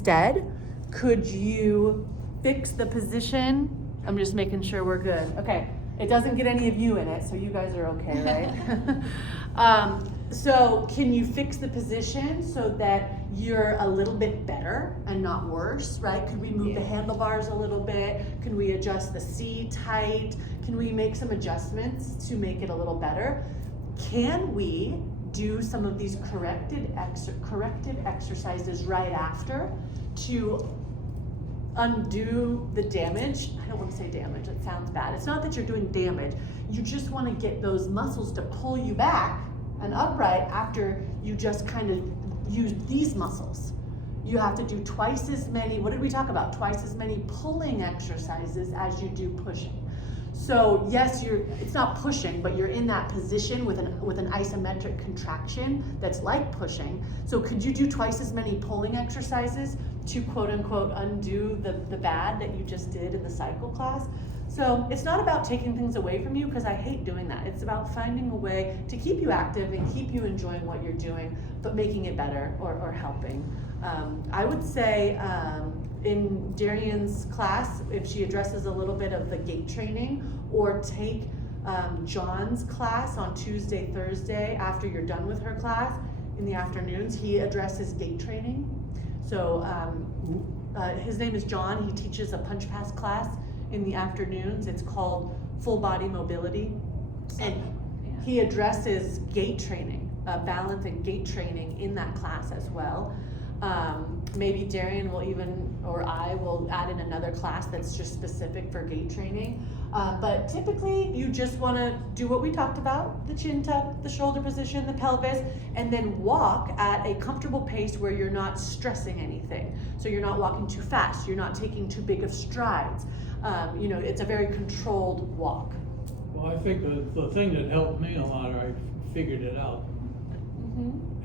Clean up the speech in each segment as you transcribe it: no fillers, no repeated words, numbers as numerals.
Instead, could you fix the position? I'm just making sure we're good. Okay, it doesn't get any of you in it, so you guys are okay, right? So can you fix the position so that you're a little bit better and not worse, right? Could we move the handlebars a little bit? Can we adjust the seat height? Can we make some adjustments to make it a little better? Can we do some of these corrected exercises right after to undo the damage? I don't want to say damage, it sounds bad. It's not that you're doing damage. You just want to get those muscles to pull you back and upright after you just kind of use these muscles. You have to do twice as many, what did we talk about? Twice as many pulling exercises as you do pushing. So yes, it's not pushing, but you're in that position with an isometric contraction that's like pushing. So could you do twice as many pulling exercises to quote unquote undo the bad that you just did in the cycle class? So it's not about taking things away from you, because I hate doing that. It's about finding a way to keep you active and keep you enjoying what you're doing, but making it better or helping. I would say in Darian's class, if she addresses a little bit of the gait training, or take John's class on Tuesday, Thursday, after you're done with her class in the afternoons, he addresses gait training. So his name is John. He teaches a punch pass class in the afternoons. It's called Full Body Mobility. And he addresses gait training, balance and gait training in that class as well. Maybe Darian will or I will add in another class that's just specific for gait training. But typically you just want to do what we talked about, the chin tuck, the shoulder position, the pelvis, and then walk at a comfortable pace where you're not stressing anything. So you're not walking too fast, you're not taking too big of strides. It's a very controlled walk. Well, I think the thing that helped me a lot, I figured it out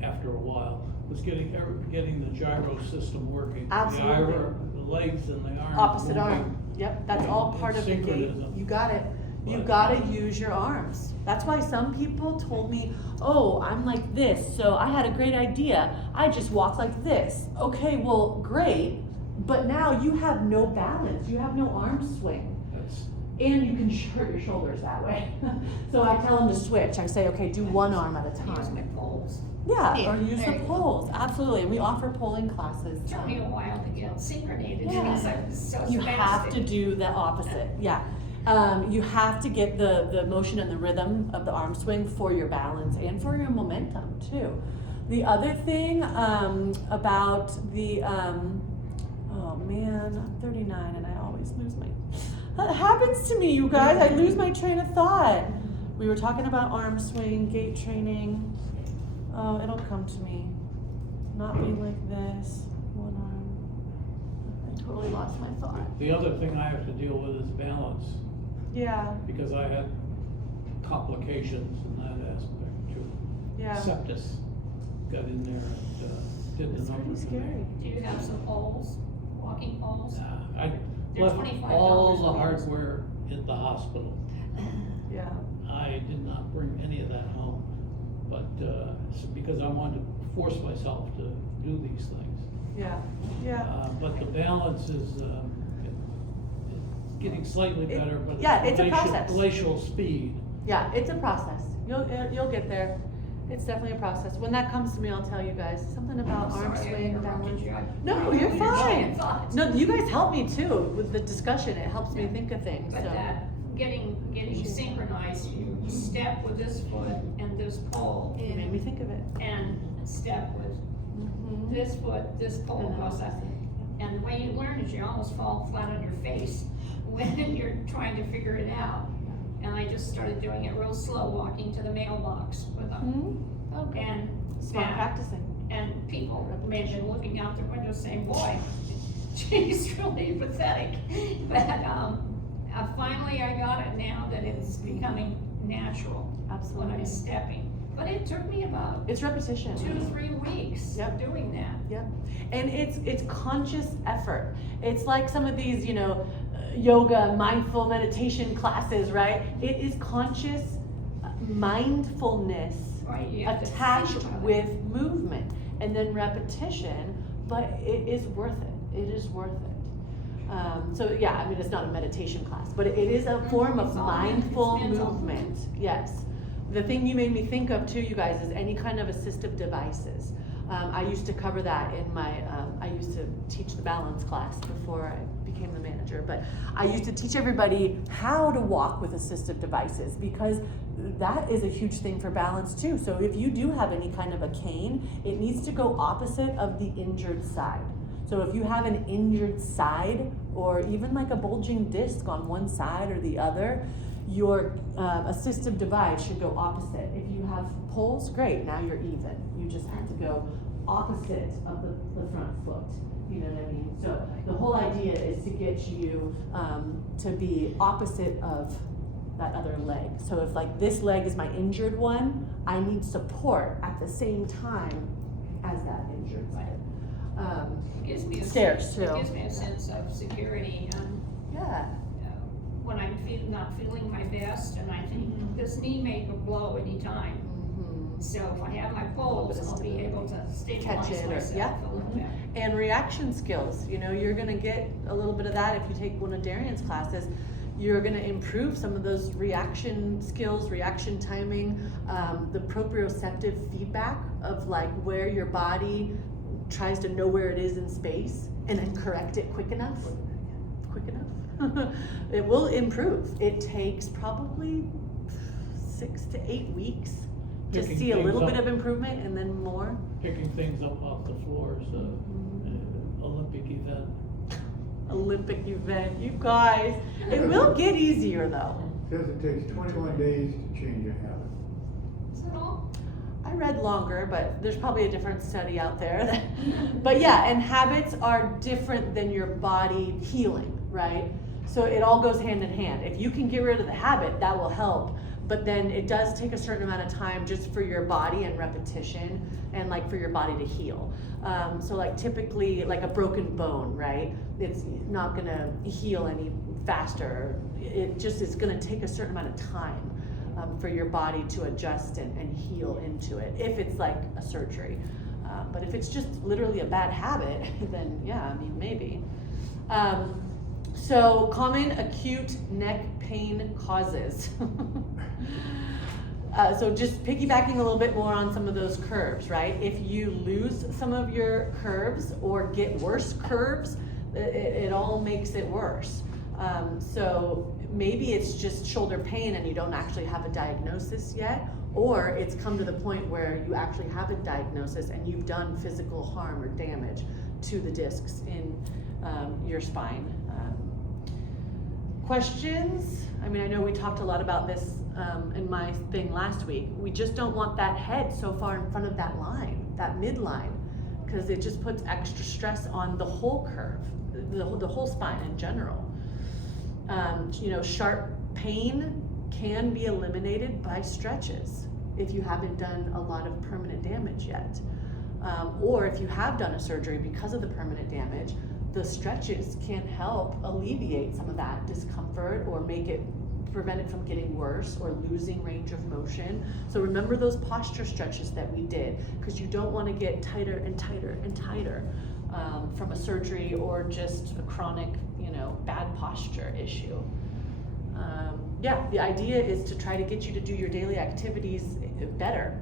after a while, was getting the gyro system working. Absolutely. The legs and the arms. Opposite moving. arm. Yep, that's all part of the gait. Synchronism. You got it. You gotta use your arms. That's why some people told me, oh, I'm like this, so I had a great idea. I just walk like this. Okay, well, great, but now you have no balance. You have no arm swing. And you can hurt your shoulders that way. So I tell them to switch. I say, okay, do one arm at a time. Use my poles. Yeah, or use the There you go. poles. Absolutely. And we offer polling classes. It took me a while to get synchronated Yeah. because I was so You have to spastic. do the opposite. Yeah. You have to get the motion and the rhythm of the arm swing for your balance and for your momentum too. The other thing about the, oh man, I'm 39 and I always lose that happens to me, you guys. I lose my train of thought. We were talking about arm swing, gait training. Oh, it'll come to me. Not be like this, one arm. I totally lost my thought. The other thing I have to deal with is balance, Yeah, because I had complications in that aspect too. yeah. Septus got in there and did It's the pretty numbers. scary. Do you have some poles, walking poles? I They're left $25 all the poles. hardware at the hospital. Yeah. I did not bring any of that home, but it's because I wanted to force myself to do these things. Yeah. Yeah. But the balance is getting slightly better, but yeah, it's a process. glacial speed. Yeah, it's a process. You'll get there. It's definitely a process. When that comes to me, I'll tell you guys something about I'm arm sorry, I swing, interrupted balance. you. No, you're Your train fine. of thought. No, you guys help me too with the discussion. It helps me Yeah. think of things. But So getting synchronized, you step with this foot and this pole, you made me think of it. and step with Mhm. this foot, this pole And across that. And the way you learn is you almost fall flat on your face when you're trying to figure it out. And I just started doing it real slow, walking to the mailbox with them. Mhm. Okay. And Smart back. practicing. And people may have been looking out their window saying, boy, she's really pathetic. But finally I got it now that it's becoming natural when Absolutely. I'm stepping. But it took me about It's repetition. 2 to 3 weeks Yep. doing that. Yep. And it's conscious effort. It's like some of these, yoga, mindful meditation classes, right? It is conscious mindfulness Right, you have to attached think about it. with movement, and then repetition but it is worth it. It is worth it. So yeah, I mean, it's not a meditation class, but it is a form of It's all mindful mental. movement. Yes. The thing you made me think of too, you guys, is any kind of assistive devices. I used to cover that in my, I used to teach the balance class before I became the manager, but I used to teach everybody how to walk with assistive devices, because that is a huge thing for balance too. So if you do have any kind of a cane, it needs to go opposite of the injured side. So if you have an injured side, or even like a bulging disc on one side or the other, your assistive device should go opposite. If you have poles, great, now you're even. You just have to go opposite of the front foot. You know what I mean? So the whole idea is to get you to be opposite of that other leg. So if like this leg is my injured one, I need support at the same time as that injured leg. It gives me a Stairs, sense, too. it gives me a sense of security, Yeah. when I'm not feeling my best, and I think this knee may blow anytime. So if I have my poles, I'll be able to stabilize it or- myself yeah. a little bit. And reaction skills, you know, you're gonna get a little bit of that if you take one of Darian's classes. You're gonna improve some of those reaction skills, reaction timing, the proprioceptive feedback of like where your body tries to know where it is in space and then correct it quick enough. It will improve. It takes probably 6 to 8 weeks to Picking see a little things bit up. of improvement, and then more. Picking things up off the floor is an Olympic event. Olympic event, you guys. It will get easier though. Says it takes 21 days to change a habit. Is that all? I read longer, but there's probably a different study out there. But yeah, and habits are different than your body healing, right? So it all goes hand in hand. If you can get rid of the habit, that will help. But then it does take a certain amount of time just for your body and repetition, and like for your body to heal. So like typically like a broken bone, right? It's not gonna heal any faster. It just is gonna take a certain amount of time for your body to adjust and heal into it, if it's like a surgery. But if it's just literally a bad habit, then yeah, I mean, maybe. So common acute neck pain causes. So just piggybacking a little bit more on some of those curves, right? If you lose some of your curves or get worse curves, it all makes it worse. So maybe it's just shoulder pain and you don't actually have a diagnosis yet, or it's come to the point where you actually have a diagnosis and you've done physical harm or damage to the discs in your spine. Questions? I mean, I know we talked a lot about this in my thing last week. We just don't want that head so far in front of that line, that midline, because it just puts extra stress on the whole curve, the whole spine in general. You know, sharp pain can be eliminated by stretches if you haven't done a lot of permanent damage yet. Or if you have done a surgery because of the permanent damage, the stretches can help alleviate some of that discomfort or prevent it from getting worse or losing range of motion. So remember those posture stretches that we did, because you don't want to get tighter and tighter and tighter from a surgery or just a chronic, you know, bad posture issue. Yeah, the idea is to try to get you to do your daily activities better.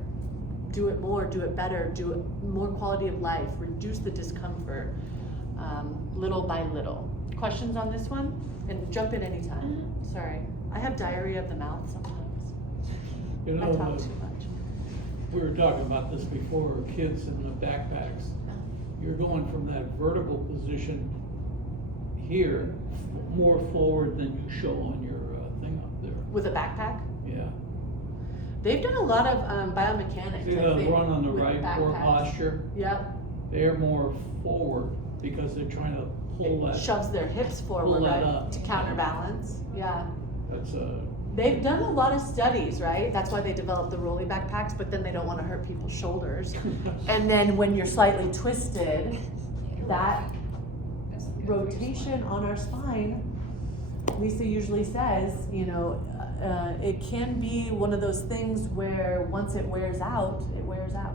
Do it more, do it better, do it more quality of life, reduce the discomfort, little by little. Questions on this one? And jump in anytime. Sorry, I have diarrhea of the mouth sometimes. You I know, talk too much. we were talking about this before, kids in the backpacks. You're going from that vertical position here more forward than you show on your thing up there. With a backpack? Yeah. They've done a lot of biomechanics. See I the think, one on the with right, poor backpacks. posture? Yep. They're more forward because they're trying to pull It that. shoves their hips forward, pull that right? up. To counterbalance. Yeah. That's They've done a lot of studies, right? That's why they developed the rolly backpacks, but then they don't want to hurt people's shoulders. And then when you're slightly twisted, that That's a good rotation on our spine, Lisa usually says, you know, it can be one of those things where once it wears out, it wears out.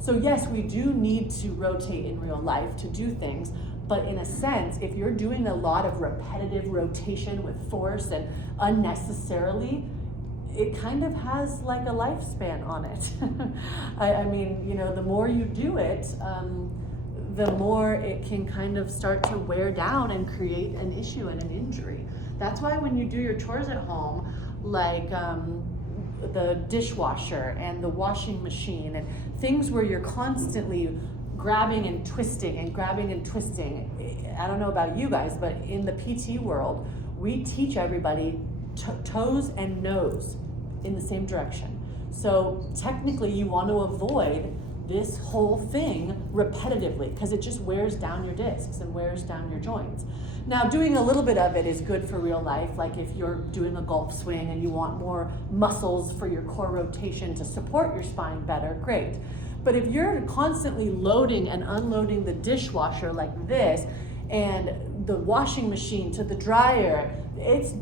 So yes, we do need to rotate in real life to do things, but in a sense, if you're doing a lot of repetitive rotation with force and unnecessarily, it kind of has like a lifespan on it. I mean, you know, the more you do it, the more it can kind of start to wear down and create an issue and an injury. That's why when you do your chores at home, like the dishwasher and the washing machine and things where you're constantly grabbing and twisting and grabbing and twisting. I don't know about you guys, but in the PT world, we teach everybody toes and nose in the same direction. So technically you want to avoid this whole thing repetitively because it just wears down your discs and wears down your joints. Now, doing a little bit of it is good for real life, like if you're doing a golf swing and you want more muscles for your core rotation to support your spine better, great. But if you're constantly loading and unloading the dishwasher like this, and the washing machine to the dryer, it's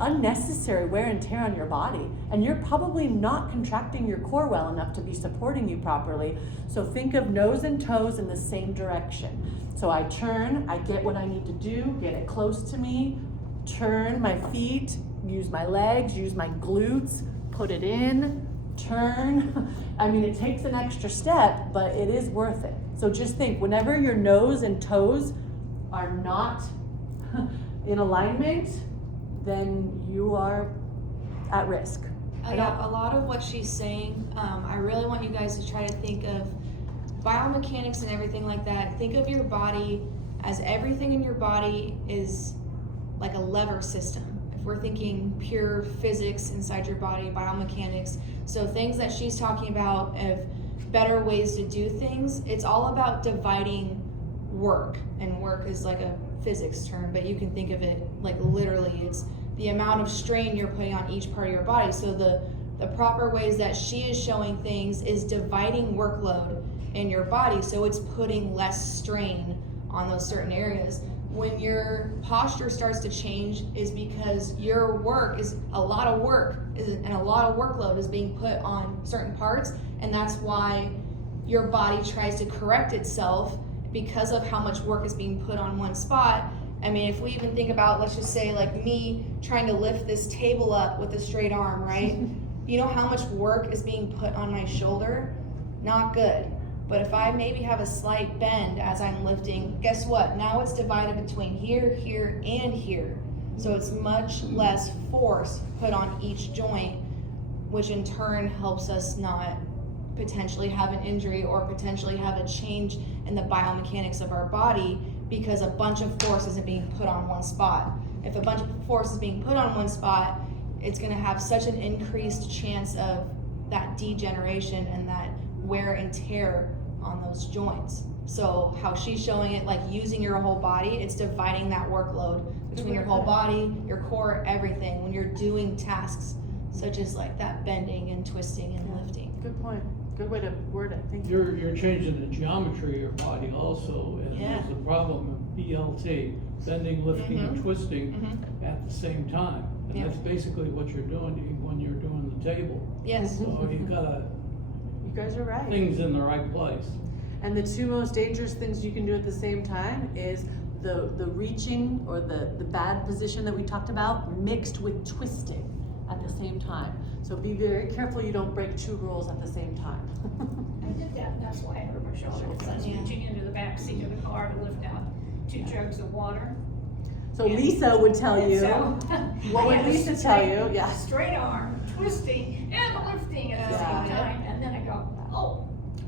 unnecessary wear and tear on your body, and you're probably not contracting your core well enough to be supporting you properly. So think of nose and toes in the same direction. So I turn, I get what I need to do, get it close to me, turn my feet, use my legs, use my glutes, put it in, turn. I mean, it takes an extra step, but it is worth it. So just think, whenever your nose and toes are not in alignment, then you are at risk. A lot of what she's saying, I really want you guys to try to think of biomechanics and everything like that. Think of your body as everything in your body is like a lever system. If we're thinking pure physics inside your body, biomechanics, so things that she's talking about of better ways to do things, it's all about dividing work. And work is like a physics term, but you can think of it like literally, it's the amount of strain you're putting on each part of your body. So the proper ways that she is showing things is dividing workload in your body, so it's putting less strain on those certain areas. When your posture starts to change is because your work is a lot of work and a lot of workload is being put on certain parts, and that's why your body tries to correct itself because of how much work is being put on one spot. I mean, if we even think about, let's just say like me trying to lift this table up with a straight arm, right? You know how much work is being put on my shoulder? Not good. But if I maybe have a slight bend as I'm lifting, guess what? Now it's divided between here, here, and here. So it's much less force put on each joint, which in turn helps us not potentially have an injury or potentially have a change in the biomechanics of our body because a bunch of force isn't being put on one spot. If a bunch of force is being put on one spot, it's gonna have such an increased chance of that degeneration and that wear and tear on those joints. So how she's showing it, like using your whole body, it's dividing that workload between your whole body, your core, everything, when you're doing tasks such as like that bending and twisting and lifting. Good point. Good way to word it. Thank you. You're changing the geometry of your body also, and Yeah. there's a problem with BLT, bending, lifting, and twisting at the same time. And Yeah. that's basically what you're doing when you're doing the table. Yes. So you've got You guys are right. things in the right place. And the two most dangerous things you can do at the same time is the reaching or the bad position that we talked about mixed with twisting at the same time. So be very careful you don't break two rules at the same time. I did that, and that's why I hurt my shoulder, because I was Yeah. reaching into the back seat of the car to lift out 2 jugs of water. So Lisa would tell And you, so, what I would had a Lisa tell straight- you? Yeah. Straight arm, twisting, and lifting at the Yeah. same time, and then I go, oh,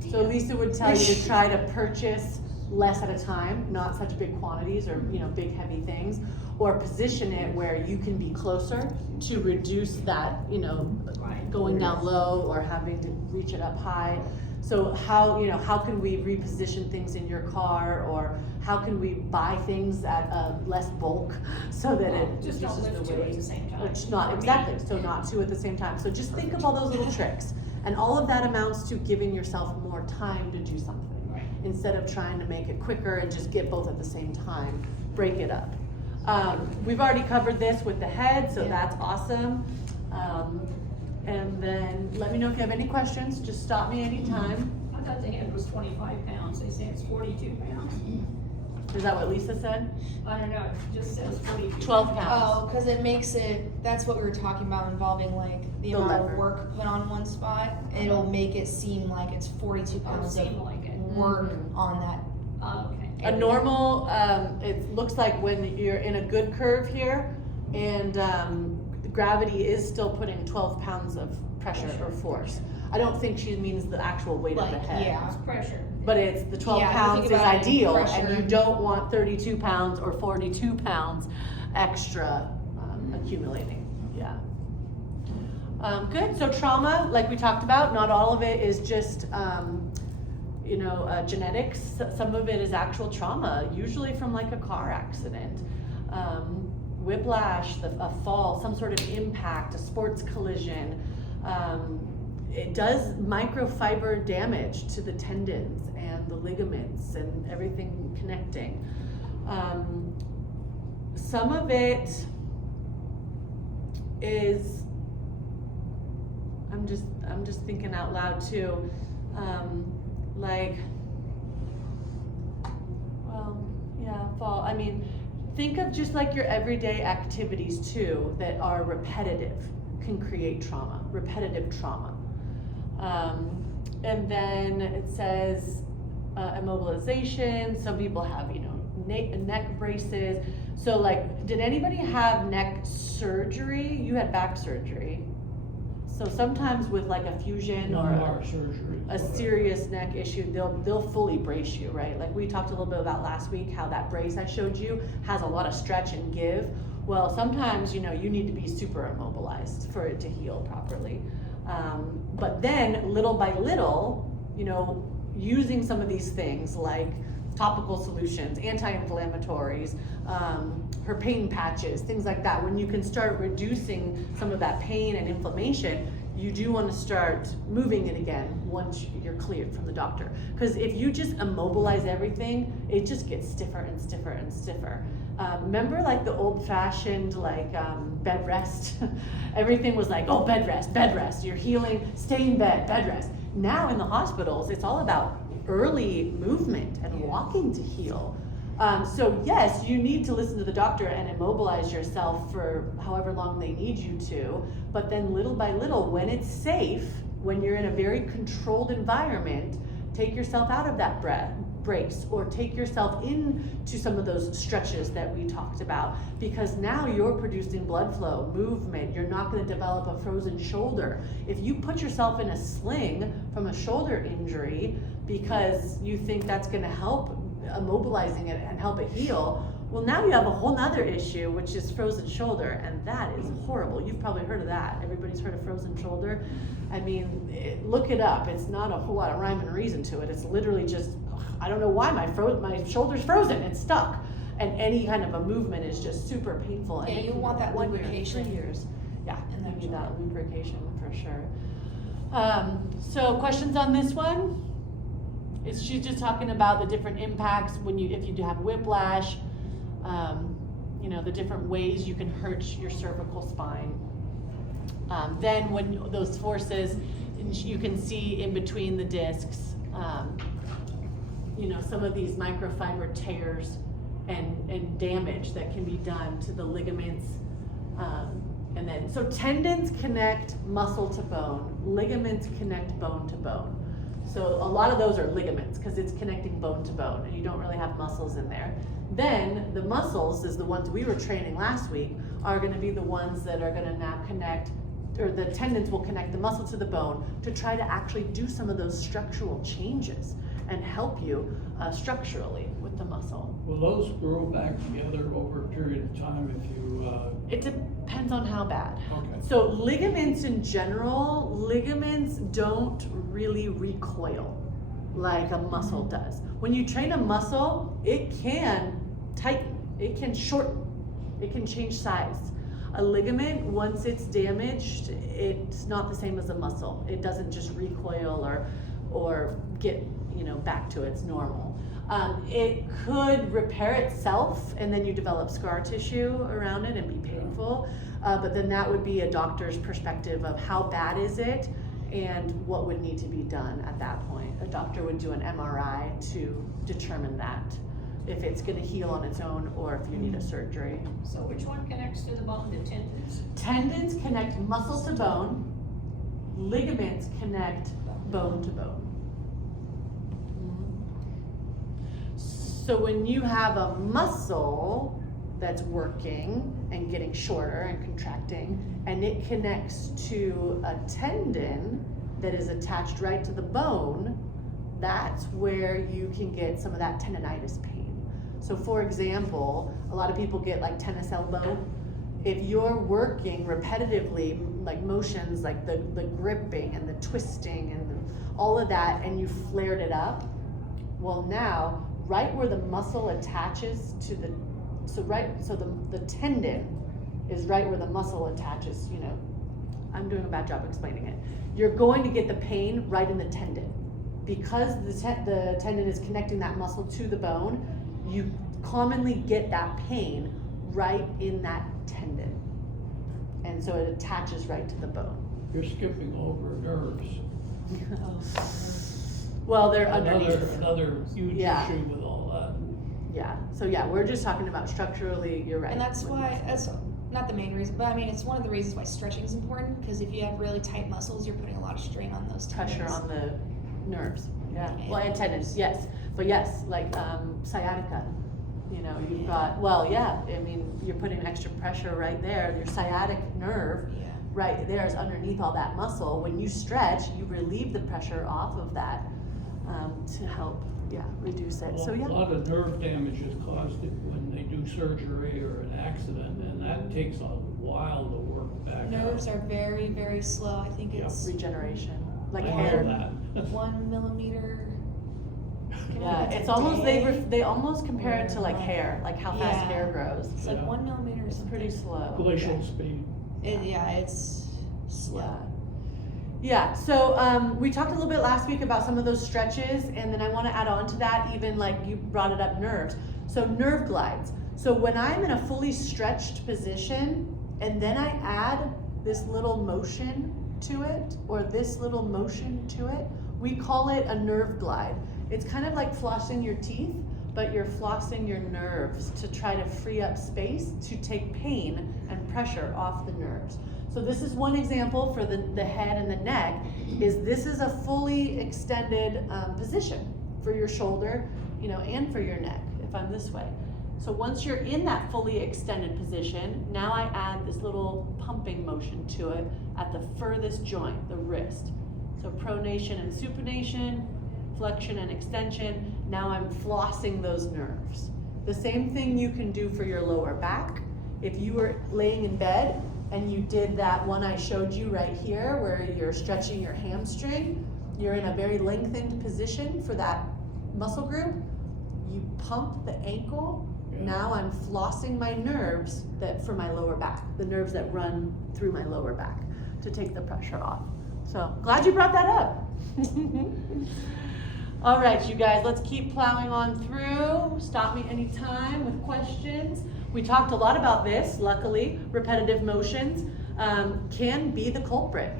So damn. Lisa would tell you to try to purchase less at a time, not such big quantities or, big heavy things, or position it where you can be closer to reduce that, Right. going down low or having to reach it up high. So how can we reposition things in your car, or how can we buy things at less bulk so that Well, it just don't reduces lift the 2 at weight? the same time. Which not For me. exactly, so not 2 at the same time. So just think of all those little tricks, and all of that amounts to giving yourself more time to do something. Right. Instead of trying to make it quicker and just get both at the same time, break it up. We've already covered this with the head, so Yeah. that's awesome. And then let me know if you have any questions, just stop me anytime. I thought they had was 25 pounds, they say it's 42 pounds. Is that what Lisa said? I don't know, it just says 42. 12 pounds. Oh, because it makes it, that's what we were talking about involving like the The amount lever. of work put on one spot. It'll make it seem like it's 42 Or pounds of seem like it. work on that. Oh, okay. A normal, it looks like when you're in a good curve here, and gravity is still putting 12 pounds of pressure or force. I don't think she means the actual weight of the Like, head. yeah. It's pressure. But it's the 12 Yeah, if you pounds think is about it, ideal, and pressure. you don't want 32 pounds or 42 pounds extra accumulating. Yeah. Good. So trauma, like we talked about, not all of it is just genetics. Some of it is actual trauma, usually from like a car accident, whiplash, a fall, some sort of impact, a sports collision. It does microfiber damage to the tendons and the ligaments and everything connecting. Some of it is, I'm just thinking out loud too, fall. I mean, think of just like your everyday activities too that are repetitive can create trauma, repetitive trauma. And then it says immobilization. Some people have, neck braces. So like, did anybody have neck surgery? You had back surgery. So sometimes with like a fusion or Lumbar surgery. a serious neck issue, they'll fully brace you, right? Like we talked a little bit about last week, how that brace I showed you has a lot of stretch and give. Well, sometimes, you need to be super immobilized for it to heal properly. But then little by little, using some of these things like topical solutions, anti-inflammatories, her pain patches, things like that. When you can start reducing some of that pain and inflammation, you do want to start moving it again once you're cleared from the doctor. Because if you just immobilize everything, it just gets stiffer and stiffer and stiffer. Remember like the old-fashioned bed rest? Everything was like, oh, bed rest, you're healing, stay in bed rest. Now in the hospitals, it's all about early movement and walking to heal. So yes, you need to listen to the doctor and immobilize yourself for however long they need you to, but then little by little, when it's safe, when you're in a very controlled environment, take yourself out of that brace or take yourself into some of those stretches that we talked about, because now you're producing blood flow, movement. You're not going to develop a frozen shoulder. If you put yourself in a sling from a shoulder injury because you think that's going to help immobilizing it and help it heal, well, now you have a whole nother issue, which is frozen shoulder, and that is horrible. You've probably heard of that. Everybody's heard of frozen shoulder. I mean, look it up. It's not a whole lot of rhyme and reason to it. It's literally just, I don't know why my shoulder's frozen. It's stuck, and any kind of a movement is just super painful. Yeah, And you want that 1 year, lubrication. 3 years. Yeah, And you that need that lubrication for sure. So questions on this one? She's just talking about the different impacts if you do have whiplash, the different ways you can hurt your cervical spine. Then when those forces, you can see in between the discs, some of these microfiber tears and damage that can be done to the ligaments. So tendons connect muscle to bone, ligaments connect bone to bone. So a lot of those are ligaments because it's connecting bone to bone and you don't really have muscles in there. Then the muscles is the ones we were training last week are going to be the ones that are going to now connect, or the tendons will connect the muscle to the bone to try to actually do some of those structural changes and help you structurally with the muscle. Will those grow back together over a period of time if you, It depends on how bad. okay. So ligaments in general, ligaments don't really recoil like a muscle does. When you train a muscle, it can tighten, it can shorten, it can change size. A ligament, once it's damaged, it's not the same as a muscle. It doesn't just recoil or get back to its normal. It could repair itself and then you develop scar tissue around it and be painful. But then that would be a doctor's perspective of how bad is it And what would need to be done at that point? A doctor would do an MRI to determine that, if it's gonna heal on its own or if you need a surgery. So which one connects to the bone, the tendons? Tendons connect muscle to bone, ligaments connect bone to bone. So when you have a muscle that's working and getting shorter and contracting, and it connects to a tendon that is attached right to the bone, that's where you can get some of that tendonitis pain. So for example, a lot of people get like tennis elbow. If you're working repetitively, like motions, like the gripping and the twisting and all of that, and you flared it up, well now, right where the muscle attaches to the, so the tendon is right where the muscle attaches, you know, I'm doing a bad job explaining it. You're going to get the pain right in the tendon. Because the tendon is connecting that muscle to the bone, you commonly get that pain right in that tendon. And so it attaches right to the bone. You're skipping over nerves. Well, they're underneath. Another huge Yeah. issue with all that. Yeah, so yeah, we're just talking about structurally, you're right. And that's why, that's not the main reason, but I mean, it's one of the reasons why stretching is important, because if you have really tight muscles, you're putting a lot of strain on those tendons. Pressure on the nerves, yeah, well, and tendons, yes, but yes, like, sciatica, you know, you've got, well, yeah, I mean, you're putting extra pressure right there, your sciatic nerve, Yeah. right there is underneath all that muscle. When you stretch, you relieve the pressure off of that, to help, yeah, reduce it, so A yeah. lot of nerve damage is caused when they do surgery or an accident, and that takes a while to work back up. Nerves are very, very slow. I think Yeah. it's Regeneration, like I know hair. that. 1 millimeter. Yeah, it's almost, they almost compare it to like hair, like how fast Yeah. hair grows. It's like Yeah. 1 millimeter or It's something. pretty slow. Glacial speed. It's slow. Yeah. Yeah, so we talked a little bit last week about some of those stretches, and then I want to add on to that, even like you brought it up, nerves. So nerve glides. So when I'm in a fully stretched position, and then I add this little motion to it, or this little motion to it, we call it a nerve glide. It's kind of like flossing your teeth, but you're flossing your nerves to try to free up space to take pain and pressure off the nerves. So this is one example for the head and the neck, is this is a fully extended position for your shoulder, you know, and for your neck, if I'm this way. So once you're in that fully extended position, now I add this little pumping motion to it at the furthest joint, the wrist. So pronation and supination, flexion and extension. Now I'm flossing those nerves. The same thing you can do for your lower back. If you were laying in bed and you did that one I showed you right here where you're stretching your hamstring, you're in a very lengthened position for that muscle group, you pump the ankle. Yeah. Now I'm flossing my nerves that for my lower back, the nerves that run through my lower back to take the pressure off. So glad you brought that up. All right, you guys, let's keep plowing on through. Stop me anytime with questions. We talked a lot about this, luckily. Repetitive motions can be the culprit.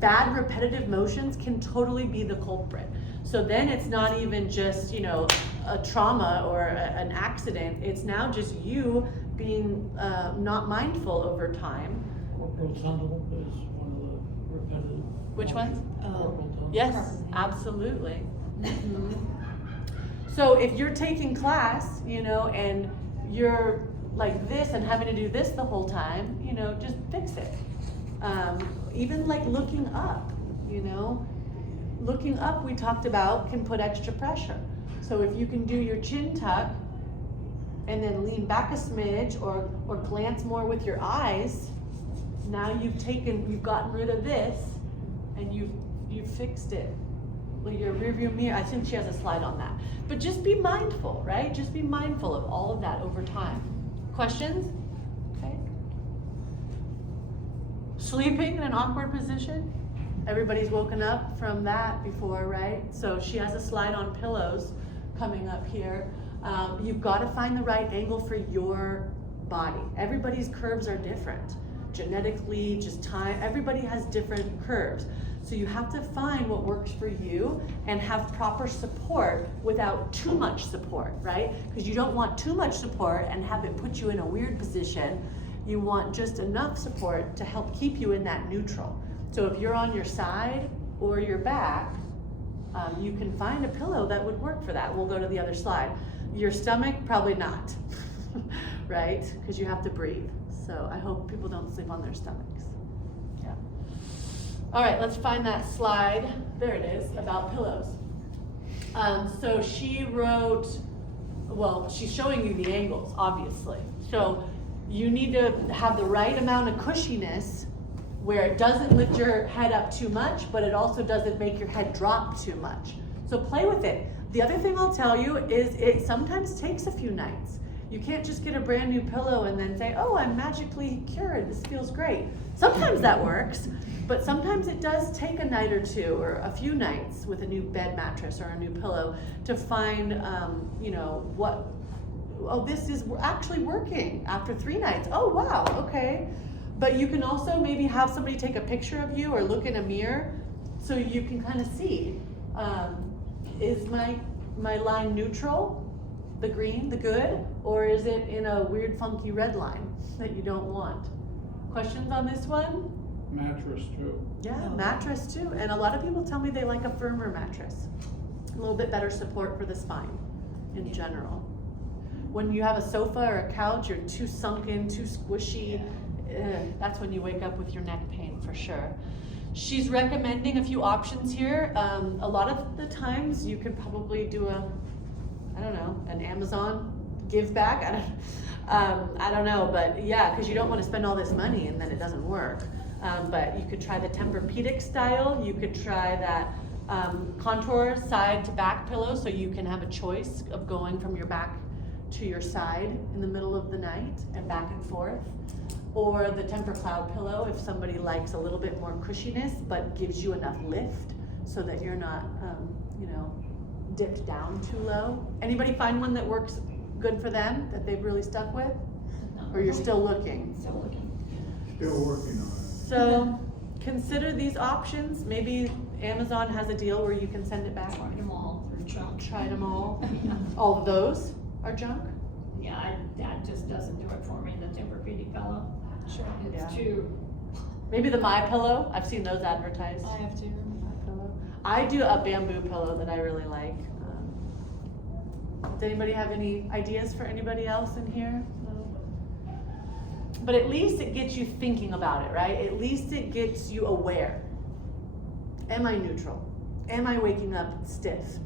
Bad repetitive motions can totally be the culprit. So then it's not even just, you know, a trauma or an accident. It's now just you being not mindful over time. Corporal tunnel is one of the repetitive. Which ones? Corporal tunnel. Yes, Carpal. absolutely. Mhm. So if you're taking class, you know, and you're like this and having to do this the whole time, you know, just fix it. Even like looking up, you know, looking up we talked about can put extra pressure. So if you can do your chin tuck and then lean back a smidge or glance more with your eyes, now you've gotten rid of this and you've fixed it. Well, your rearview mirror, I think she has a slide on that. But just be mindful, right? Just be mindful of all of that over time. Questions? Okay. Sleeping in an awkward position? Everybody's woken up from that before, right? So she has a slide on pillows coming up here. You've got to find the right angle for your body. Everybody's curves are different. Genetically, just time, everybody has different curves. So you have to find what works for you and have proper support without too much support, right? Because you don't want too much support and have it put you in a weird position. You want just enough support to help keep you in that neutral. So if you're on your side or your back, you can find a pillow that would work for that. We'll go to the other slide. Your stomach, probably not, right? Because you have to breathe. So I hope people don't sleep on their stomachs. Yeah. All right, let's find that slide. There it is, about pillows. So she wrote, well, she's showing you the angles, obviously. So you need to have the right amount of cushiness where it doesn't lift your head up too much, but it also doesn't make your head drop too much. So play with it. The other thing I'll tell you is it sometimes takes a few nights. You can't just get a brand new pillow and then say, oh, I'm magically cured, this feels great. Sometimes that works, but sometimes it does take a night or two or a few nights with a new bed mattress or a new pillow to find, this is actually working after 3 nights. Oh, wow, okay. But you can also maybe have somebody take a picture of you or look in a mirror so you can kind of see, is my line neutral, the green, the good, or is it in a weird funky red line that you don't want? Questions on this one? Mattress too. Yeah, mattress too. And a lot of people tell me they like a firmer mattress. A little bit better support for the spine in general. When you have a sofa or a couch, you're too sunken, too squishy, that's when you wake up with your neck pain for sure. She's recommending a few options here. A lot of the times you could probably do an Amazon give back. I don't know, but yeah, because you don't want to spend all this money and then it doesn't work. But you could try the Tempur-Pedic style. You could try that contour side to back pillow, so you can have a choice of going from your back to your side in the middle of the night and back and forth. Or the Tempur-Cloud pillow if somebody likes a little bit more cushiness but gives you enough lift so that you're not, dipped down too low. Anybody find one that works good for them that they've really stuck with? Or you're still looking? Still looking. Still working on it. So consider these options. Maybe Amazon has a deal where you can send it back. Tried them all, they're junk. Tried them all. All of those are junk? Yeah, that just doesn't do it for me, the Tempur-Pedic pillow. Sure. Yeah. It's too, Maybe the My Pillow. I've seen those advertised. I have to. My Pillow. I do a bamboo pillow that I really like. Does anybody have any ideas for anybody else in here? No? But at least it gets you thinking about it, right? At least it gets you aware. Am I neutral? Am I waking up stiff?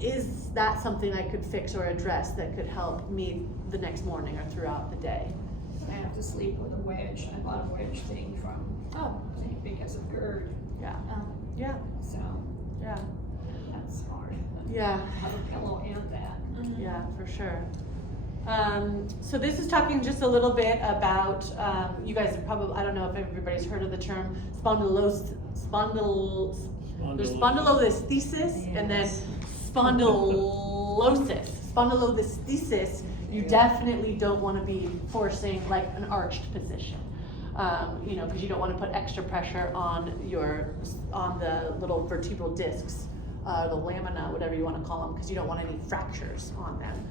Is that something I could fix or address that could help me the next morning or throughout the day? I have to sleep with a wedge. I bought a wedge thing from, because of GERD, Yeah. Yeah. so Yeah. that's hard. Yeah. Have a pillow and that. Yeah, for sure. So this is talking just a little bit about, you guys have probably, I don't know if everybody's heard of the term there's spondylolisthesis and then spondylosis. Spondylolisthesis, you definitely don't want to be forcing like an arched position. Because you don't want to put extra pressure on the little vertebral discs, the lamina, whatever you want to call them, because you don't want any fractures on them.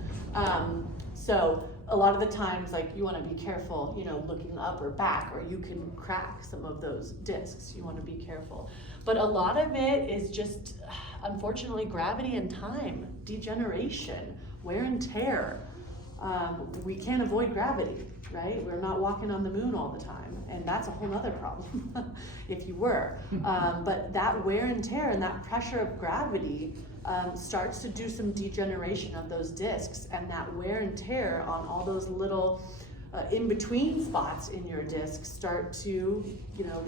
So a lot of the times, like, you want to be careful, looking up or back, or you can crack some of those discs. You want to be careful. But a lot of it is just, unfortunately, gravity and time, degeneration, wear and tear. We can't avoid gravity, right? We're not walking on the moon all the time, and that's a whole other problem if you were. But that wear and tear and that pressure of gravity starts to do some degeneration of those discs, and that wear and tear on all those little in-between spots in your discs start to,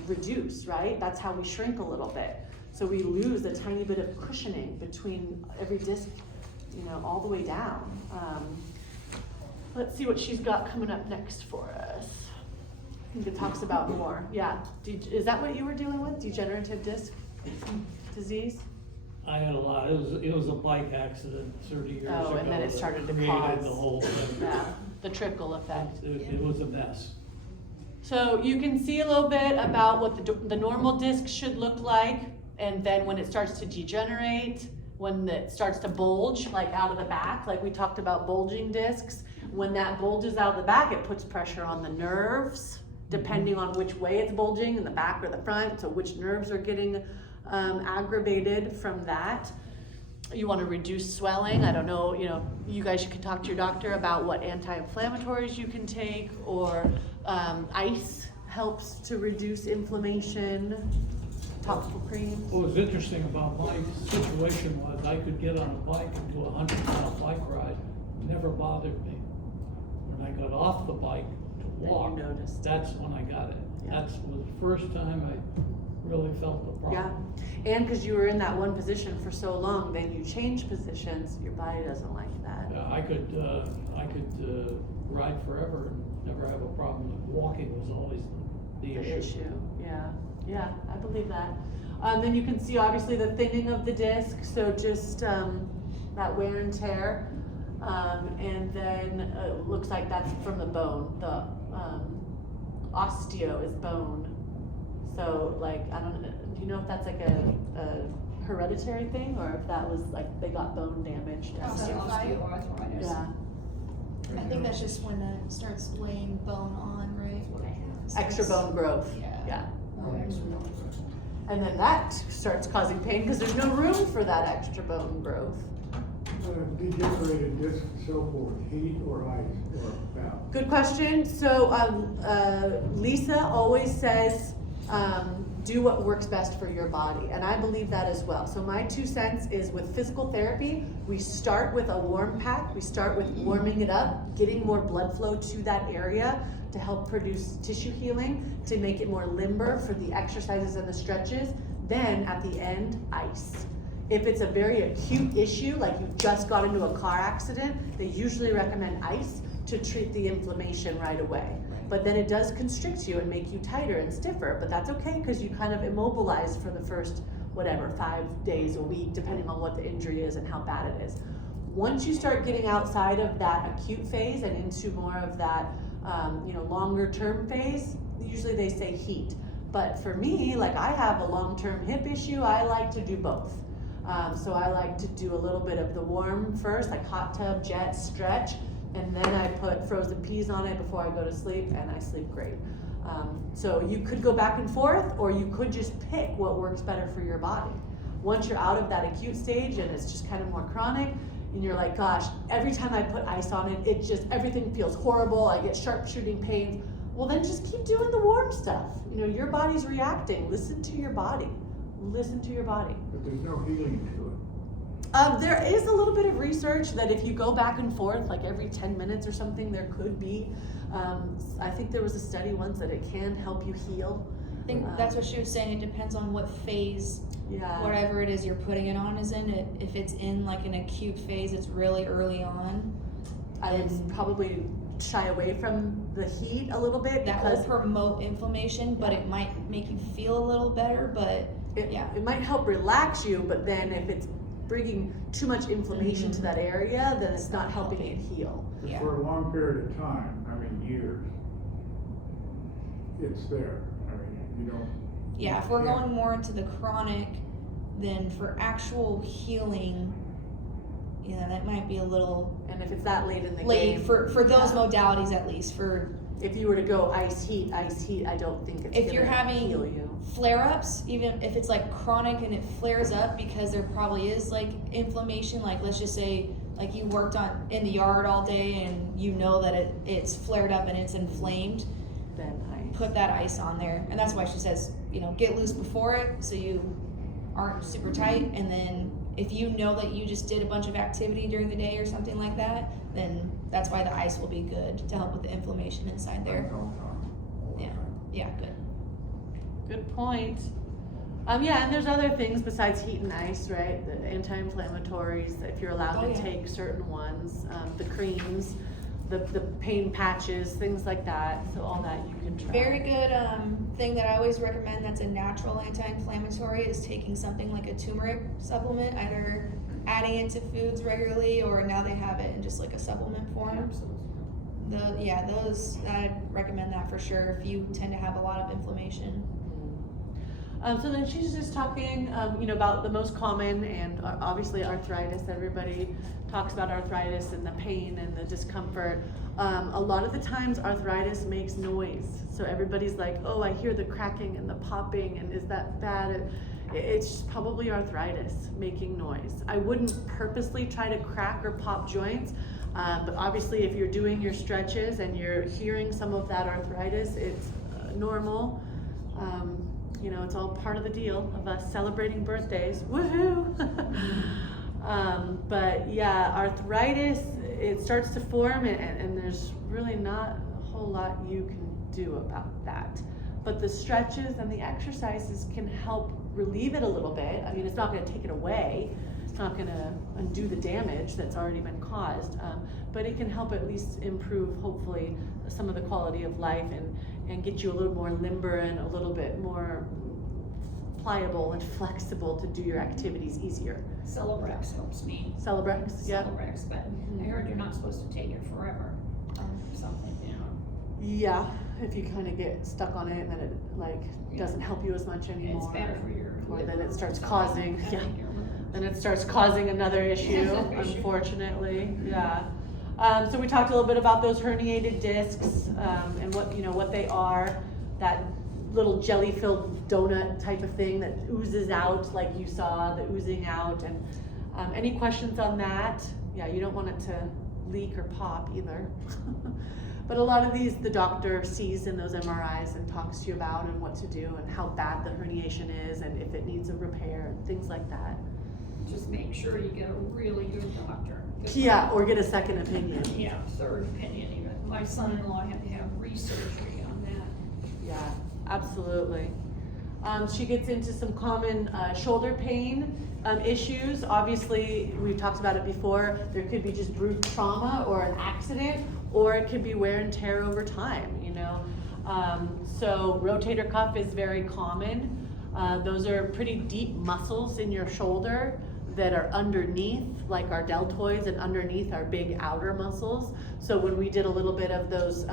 reduce, right? That's how we shrink a little bit. So we lose a tiny bit of cushioning between every disc, all the way down. Let's see what she's got coming up next for us. I think it talks about more. Yeah, is that what you were dealing with? Degenerative disc disease? I had a lot. It was a bike accident 30 years ago. Oh, and then it started to that created cause. the whole thing. Yeah, the trickle effect. It was a mess. So you can see a little bit about what the normal disc should look like, and then when it starts to degenerate, when it starts to bulge, like out of the back, like we talked about bulging discs, when that bulges out of the back, it puts pressure on the nerves, depending on which way it's bulging, in the back or the front, so which nerves are getting aggravated from that. You want to reduce swelling. I don't know, you guys can talk to your doctor about what anti-inflammatories you can take, or ice helps to reduce inflammation, topical creams. What was interesting about my situation was I could get on a bike and do a 100-mile bike ride, never bothered me. When I got off the bike to Then you walk, noticed. that's when I got it. Yeah. That's was the first time I really felt the problem. Yeah, and because you were in that one position for so long, then you change positions, your body doesn't like that. Yeah, I could ride forever and never have a problem. Walking was always the issue. Yeah, I believe that. Then you can see obviously the thinning of the disc, so just that wear and tear. And then it looks like that's from the bone. The osteo is bone. So like, I don't know, do you know if that's like a hereditary thing, or if that was like they got bone damage? Osteoarthritis. Yeah, I think that's just when it starts laying bone on, right? extra bone growth. Yeah. And then that starts causing pain because there's no room for that extra bone growth. Degenerated disc and so forth, heat or ice or valve? Good question. So Lisa always says, do what works best for your body. And I believe that as well. So my 2 cents is with physical therapy, we start with a warm pack. We start with warming it up, getting more blood flow to that area to help produce tissue healing, to make it more limber for the exercises and the stretches. Then at the end, ice. If it's a very acute issue, like you just got into a car accident, they usually recommend ice to treat the inflammation right away. But then it does constrict you and make you tighter and stiffer, but that's okay because you kind of immobilize for the first, 5 days a week, depending on what the injury is and how bad it is. Once you start getting outside of that acute phase and into more of that, longer term phase, usually they say heat. But for me, like I have a long-term hip issue, I like to do both. So I like to do a little bit of the warm first, like hot tub, jet, stretch, and then I put frozen peas on it before I go to sleep, and I sleep great. So you could go back and forth, or you could just pick what works better for your body. Once you're out of that acute stage and it's just kind of more chronic, and you're like, gosh, every time I put ice on it, everything feels horrible, I get sharp shooting pains. Well, then just keep doing the warm stuff. Your body's reacting. Listen to your body. Listen to your body. But there's no healing to it. There is a little bit of research that if you go back and forth, like every 10 minutes or something, there could be. I think there was a study once that it can help you heal. I think that's what she was saying. It depends on what phase, Yeah. whatever it is you're putting it on is in. If it's in like an acute phase, it's really early on. I would then probably shy away from the heat a little bit that because will promote inflammation, but it might make you feel a little better. But it might help relax you, but then if it's bringing too much inflammation to that area, then it's not helping it heal. yeah, For a long period of time, years, it's there. You don't. yeah. If we're going more into the chronic, then for actual healing, that might be a little And if it's that late in the late game, for those yeah. modalities at least. For If you were to go ice heat, I don't think it's if you're gonna having heal you. flare-ups, even if it's like chronic and it flares up because there probably is like inflammation, like let's just say like you worked in the yard all day and that it's flared up and it's inflamed, Then ice. put that ice on there. And that's why she says, get loose before it so you aren't super tight, and then if you know that you just did a bunch of activity during the day or something like that, then that's why the ice will be good to help with the inflammation inside there. Yeah, good. Good point. And there's other things besides heat and ice, right? The anti-inflammatories, if you're allowed to take certain ones, the creams, the pain patches, things like that. So all that you can try. Very good thing that I always recommend that's a natural anti-inflammatory is taking something like a turmeric supplement, either adding it to foods regularly or now they have it in just like a supplement form. Those I'd recommend that for sure if you tend to have a lot of inflammation. So then she's just talking, about the most common and obviously arthritis. Everybody talks about arthritis and the pain and the discomfort. A lot of the times arthritis makes noise. So everybody's like, oh, I hear the cracking and the popping, and is that bad? It's probably arthritis making noise. I wouldn't purposely try to crack or pop joints, but obviously if you're doing your stretches and you're hearing some of that arthritis, it's normal. It's all part of the deal of us celebrating birthdays. Woohoo! But yeah, arthritis, it starts to form, and there's really not a whole lot you can do about that. But the stretches and the exercises can help relieve it a little bit. I mean, it's not going to take it away. It's not going to undo the damage that's already been caused, but it can help at least improve, hopefully, some of the quality of life and get you a little more limber and a little bit more pliable and flexible to do your activities easier. Celebrex helps me. Celebrex, yeah. Celebrex, but I heard you're not supposed to take it forever, something, Yeah, if you kind of get stuck on it and then it doesn't help you as much anymore. It's better for your Or liver. then it starts causing, I think your liver. then it starts causing another issue, Another issue. unfortunately, yeah. So we talked a little bit about those herniated discs, and what they are, that little jelly-filled donut type of thing that oozes out, like you saw, the oozing out, and any questions on that? Yeah, you don't want it to leak or pop either. But a lot of these, the doctor sees in those MRIs and talks to you about and what to do and how bad the herniation is and if it needs a repair and things like that. Just make sure you get a really good doctor. Yeah, or get a second opinion. Yeah, third opinion even. My son-in-law had to have re-surgery on that. Yeah, absolutely. She gets into some common shoulder pain issues. Obviously, we've talked about it before. There could be just brute trauma or an accident, or it could be wear and tear over time, So rotator cuff is very common. Those are pretty deep muscles in your shoulder that are underneath, like our deltoids, and underneath our big outer muscles. So when we did a little bit of those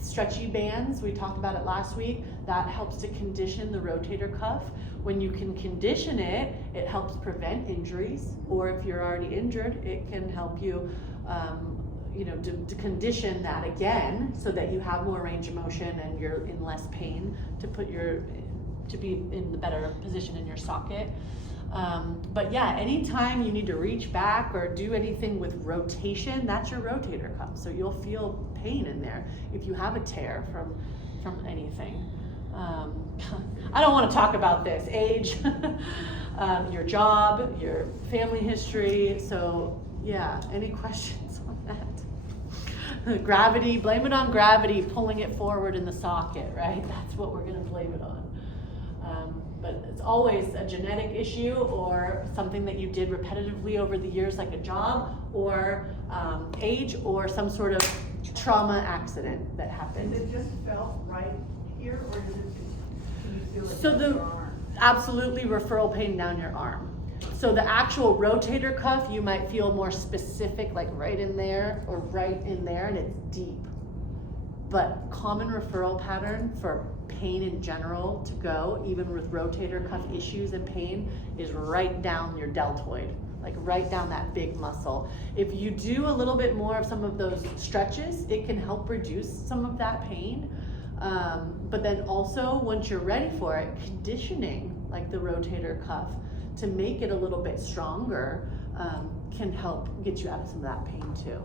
stretchy bands, we talked about it last week, that helps to condition the rotator cuff. When you can condition it, it helps prevent injuries, or if you're already injured, it can help you to condition that again so that you have more range of motion and you're in less pain to be in the better position in your socket. But yeah, anytime you need to reach back or do anything with rotation, that's your rotator cuff. So you'll feel pain in there if you have a tear from anything. I don't want to talk about this. Age, your job, your family history. So yeah, any questions on that? Gravity, blame it on gravity, pulling it forward in the socket, right? That's what we're going to blame it on. But it's always a genetic issue or something that you did repetitively over the years, like a job or age or some sort of trauma accident that happened. And it just felt right here, or did you feel it So in the your arm? absolutely referral pain down your arm. So the actual rotator cuff, you might feel more specific, like right in there or right in there, and it's deep. But common referral pattern for pain in general to go, even with rotator cuff issues and pain, is right down your deltoid, like right down that big muscle. If you do a little bit more of some of those stretches, it can help reduce some of that pain. But then also, once you're ready for it, conditioning like the rotator cuff to make it a little bit stronger can help get you out of some of that pain too.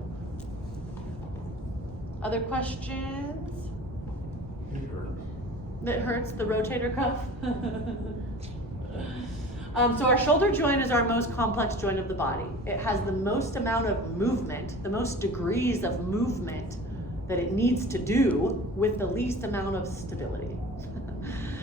Other questions? It hurts. That hurts the rotator cuff? So our shoulder joint is our most complex joint of the body. It has the most amount of movement, the most degrees of movement that it needs to do with the least amount of stability.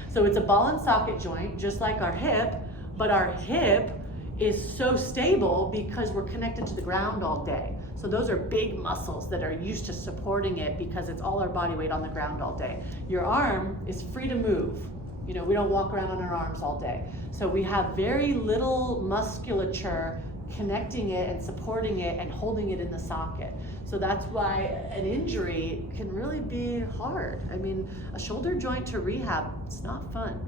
So it's a ball and socket joint, just like our hip, but our hip is so stable because we're connected to the ground all day. So those are big muscles that are used to supporting it because it's all our body weight on the ground all day. Your arm is free to move. We don't walk around on our arms all day. So we have very little musculature connecting it and supporting it and holding it in the socket. So that's why an injury can really be hard. I mean, a shoulder joint to rehab, it's not fun.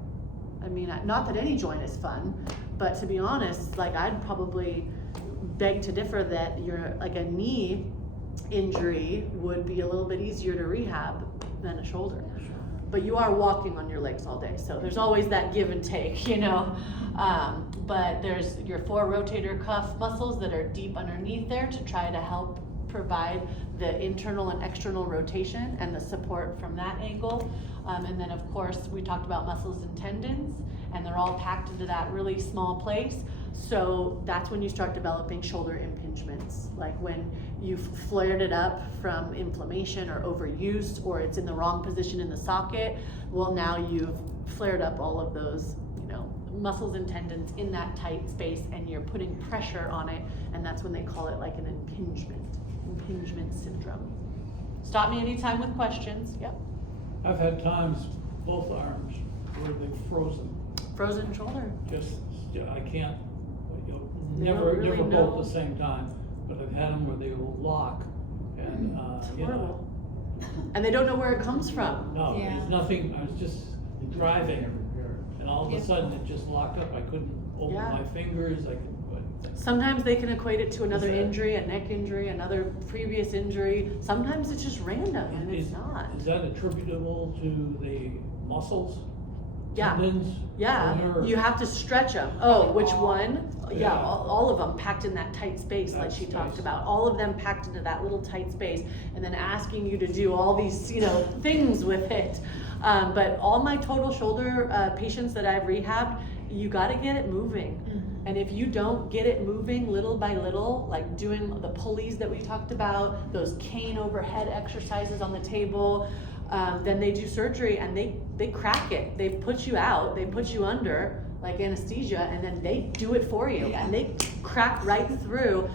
I mean, not that any joint is fun, but to be honest, like I'd probably beg to differ that like a knee injury would be a little bit easier to rehab than a shoulder. But you are walking on your legs all day, so there's always that give and take, you know. But there's your 4 rotator cuff muscles that are deep underneath there to try to help provide the internal and external rotation and the support from that angle. And then of course we talked about muscles and tendons, and they're all packed into that really small place. So that's when you start developing shoulder impingements, like when you've flared it up from inflammation or overuse, or it's in the wrong position in the socket. Well, now you've flared up all of those, you know, muscles and tendons in that tight space, and you're putting pressure on it, and that's when they call it like an impingement syndrome. Stop me anytime with questions. Yep. I've had times, both arms, where they've frozen. Frozen shoulder. Just, I can't, you know, They never, don't really never know. both at the same time, but I've had them where they will lock and, you know. Horrible. And they don't know where it comes from. No, Yeah. there's nothing, I was just driving and all of Yeah. a sudden it just locked up. I couldn't open Yeah. my fingers, I could, but Sometimes they can equate it to another Is that- injury, a neck injury, another previous injury. Sometimes it's just random, and it's is, not. is that attributable to the muscles? Yeah. Tendons? Yeah, or nerves? you have to stretch them. Oh, which one? Yeah, Yeah. all of them packed in that tight space like Tight she talked space. about. All of them packed into that little tight space, and then asking you to do all these, you know, things with it. But all my total shoulder patients that I've rehabbed, you got to get it moving. And if you don't get it moving little by little, like doing the pulleys that we talked about, those cane overhead exercises on the table, then they do surgery and they crack it. They put you out, they put you under like anesthesia, and then they do it for you. And they crack right through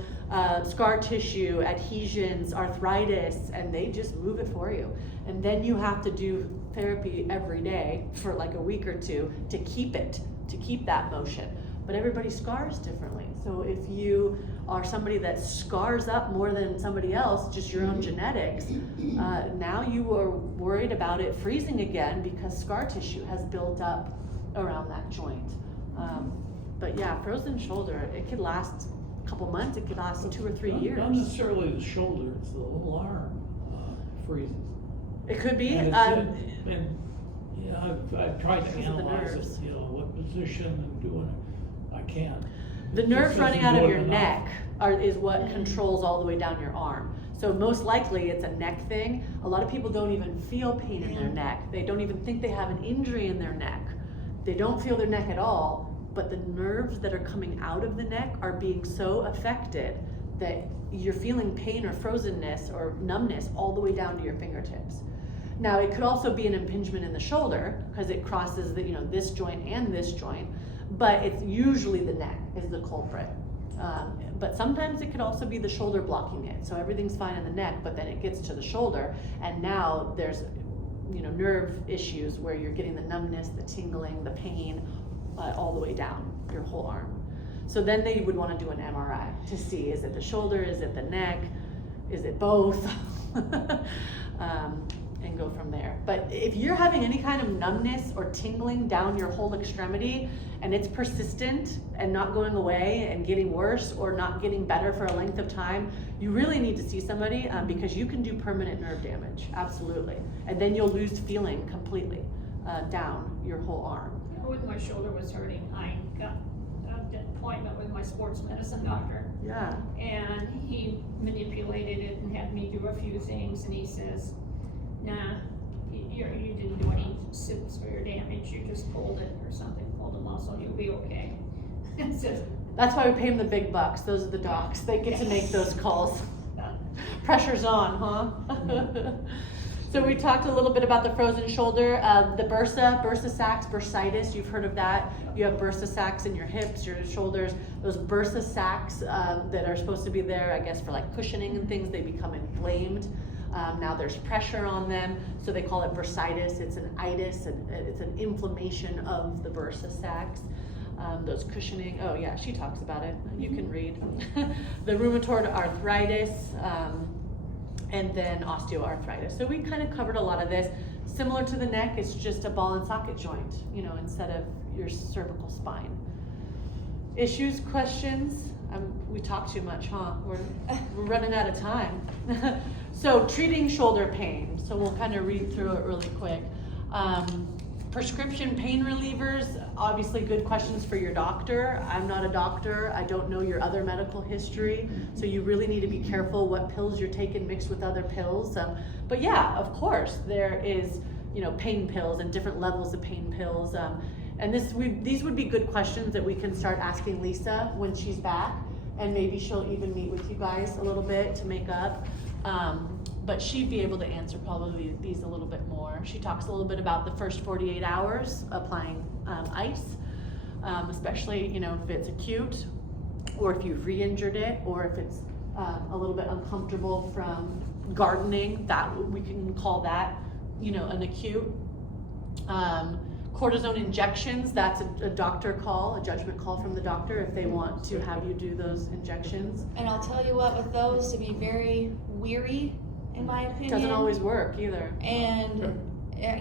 scar tissue, adhesions, arthritis, and they just move it for you. And then you have to do therapy every day for like a week or two to keep that motion. But everybody scars differently. So if you are somebody that scars up more than somebody else, just your own genetics, now you are worried about it freezing again because scar tissue has built up around that joint. But yeah, frozen shoulder, it could last a couple months, it could last 2 or 3 years. Not necessarily the shoulder, it's the little arm freezes. It could be. And yeah, I've tried to Because of the analyze it, nerves. you know, what position I'm doing it. I can't. The It nerves just running isn't out of good your enough. neck is what controls all the way down your arm. So most likely it's a neck thing. A lot of people don't even feel pain in their neck. They don't even think they have an injury in their neck. They don't feel their neck at all, but the nerves that are coming out of the neck are being so affected that you're feeling pain or frozenness or numbness all the way down to your fingertips. Now it could also be an impingement in the shoulder because it crosses the, you know, this joint and this joint, but it's usually the neck is the culprit. But sometimes it could also be the shoulder blocking it. So everything's fine in the neck, but then it gets to the shoulder, and now there's, you know, nerve issues where you're getting the numbness, the tingling, the pain, all the way down your whole arm. So then they would want to do an MRI to see, is it the shoulder, is it the neck, is it both? And go from there. But if you're having any kind of numbness or tingling down your whole extremity and it's persistent and not going away and getting worse or not getting better for a length of time, you really need to see somebody because you can do permanent nerve damage, absolutely. And then you'll lose feeling completely down your whole arm. When my shoulder was hurting, I got an appointment with my sports medicine doctor, Yeah. and he manipulated it and had me do a few things, and he says, nah, you didn't do any severe damage, you just pulled it or something, pulled a muscle, you'll be okay. And says, That's why we pay them the big bucks. Those are the docs. They get to make those calls. Pressure's on, huh? So we talked a little bit about the frozen shoulder, the bursa sacs, bursitis. You've heard of that. You have bursa sacs in your hips, your shoulders. Those bursa sacs that are supposed to be there, I guess, for like cushioning and things, they become inflamed. Now there's pressure on them, so they call it bursitis. It's an itis, and it's an inflammation of the bursa sacs. Those cushioning, oh yeah, she talks about it. You can read. The rheumatoid arthritis, and then osteoarthritis. So we kind of covered a lot of this. Similar to the neck, it's just a ball and socket joint, you know, instead of your cervical spine. Issues, questions? We talk too much, huh? We're running out of time. So treating shoulder pain. So we'll kind of read through it really quick. Prescription pain relievers, obviously good questions for your doctor. I'm not a doctor. I don't know your other medical history. So you really need to be careful what pills you're taking mixed with other pills. But yeah, of course, there is, you know, pain pills and different levels of pain pills. And these would be good questions that we can start asking Lisa when she's back. And maybe she'll even meet with you guys a little bit to make up. But she'd be able to answer probably these a little bit more. She talks a little bit about the first 48 hours applying ice, especially, you know, if it's acute, or if you've re-injured it, or if it's a little bit uncomfortable from gardening, that we can call that, you know, an acute. Cortisone injections, that's a doctor call, a judgment call from the doctor if they want to have you do those injections. And I'll tell you what, with those, to be very weary, in my opinion. Doesn't always work either. And,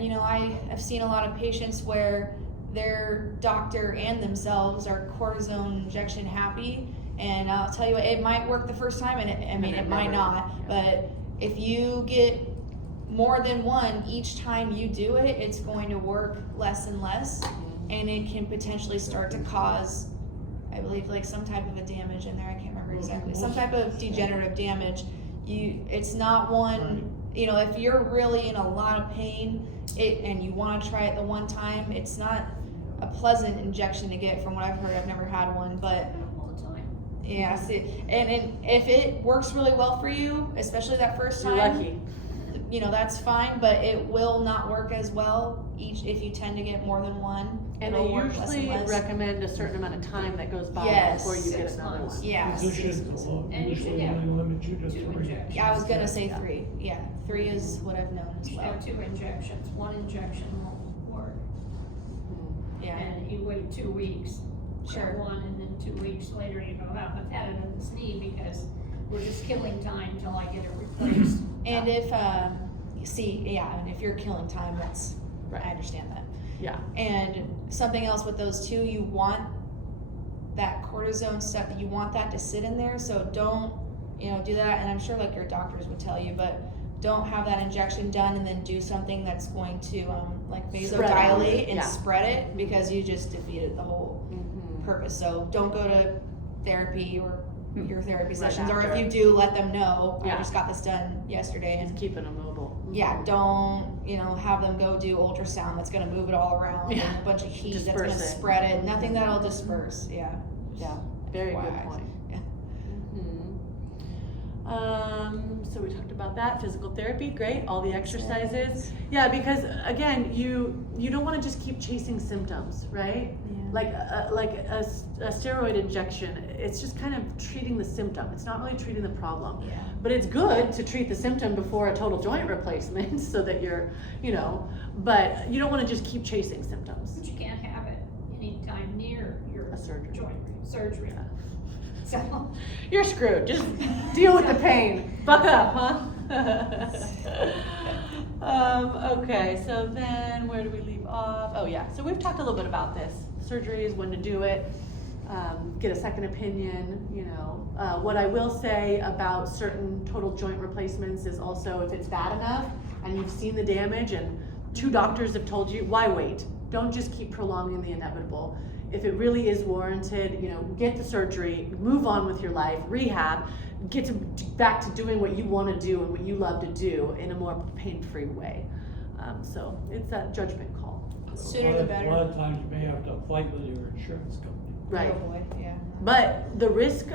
you know, I have seen a lot of patients where their doctor and themselves are cortisone injection happy. And I'll tell you what, it might work the first time, and it might not. Yeah. But if you get more than one each time you do it, it's going to work less and less. And it can potentially start to cause, I believe, like some type of a damage in there. I can't remember exactly. Some type of degenerative damage. It's not one, you know, if you're really in a lot of pain and you want to try it the one time, it's not a pleasant injection to get from what I've heard. I've never had one, but All the time. yeah, and if it works really well for you, especially that first time, You're lucky. you know, that's fine, but it will not work as well if you tend to get more than one. And It'll they work less and usually less. recommend a certain amount of time that goes by Yes. before you get 6 another months. one. Yeah. Physicians will And you should usually have only limit you to 2 three. injections. Yeah, I was gonna say Yeah. 3. Yeah, 3 is what I've known You as should well. have 2 injections. 1 injection won't work. Yeah, And you wait 2 weeks. Sure. For 1, and then 2 weeks later you go, oh, I've had it in this knee because we're just killing time till I get it replaced. and if and if you're killing time, that's I understand that. Yeah. And something else with those two, you want that cortisone stuff, you want that to sit in there, so don't, you know, do that. And I'm sure like your doctors would tell you, but don't have that injection done and then do something that's going to like vasodilate and Yeah. spread it, because you just defeated the whole purpose. So don't go to therapy or your therapy sessions, or if after. you do, let them know, Yeah. I just got this done yesterday, and It's keeping them mobile. yeah, don't, you know, have them go do ultrasound that's gonna move it all around, Yeah. and a bunch of heat that's Disperse gonna it. spread it, nothing that'll disperse, yeah. Yeah, very good FYI. point. Yeah. So we talked about that, physical therapy, great, all the exercises. Yeah, because again, you don't wanna just keep chasing symptoms, right? Like a steroid injection, it's just kind of treating the symptom. It's not really treating the problem. Yeah. But it's good to treat the symptom before a total joint replacement so that you're, you know, but you don't want to just keep chasing symptoms. But you can't have it anytime near your A surgery. joint surgery. So, You're screwed. Just deal with the pain. Buck up, huh? Okay, so then where do we leave off? Oh yeah, so we've talked a little bit about this. Surgeries, when to do it, get a second opinion, you know. What I will say about certain total joint replacements is also if it's bad enough and you've seen the damage and 2 doctors have told you, why wait? Don't just keep prolonging the inevitable. If it really is warranted, you know, get the surgery, move on with your life, rehab, get back to doing what you want to do and what you love to do in a more pain-free way. So it's a judgment call. Sooner the better. A lot of times you may have to fight with your insurance company. Right. Oh boy, yeah. But the risk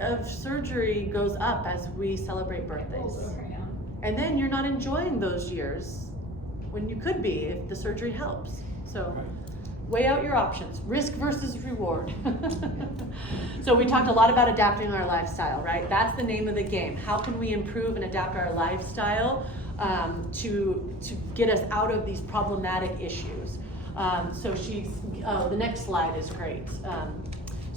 of surgery goes up as we celebrate birthdays. yeah. And then you're not enjoying those years when you could be if the surgery helps. So Right. weigh out your options, risk versus reward. So we talked a lot about adapting our lifestyle, right? That's the name of the game. How can we improve and adapt our lifestyle to get us out of these problematic issues? So the next slide is great.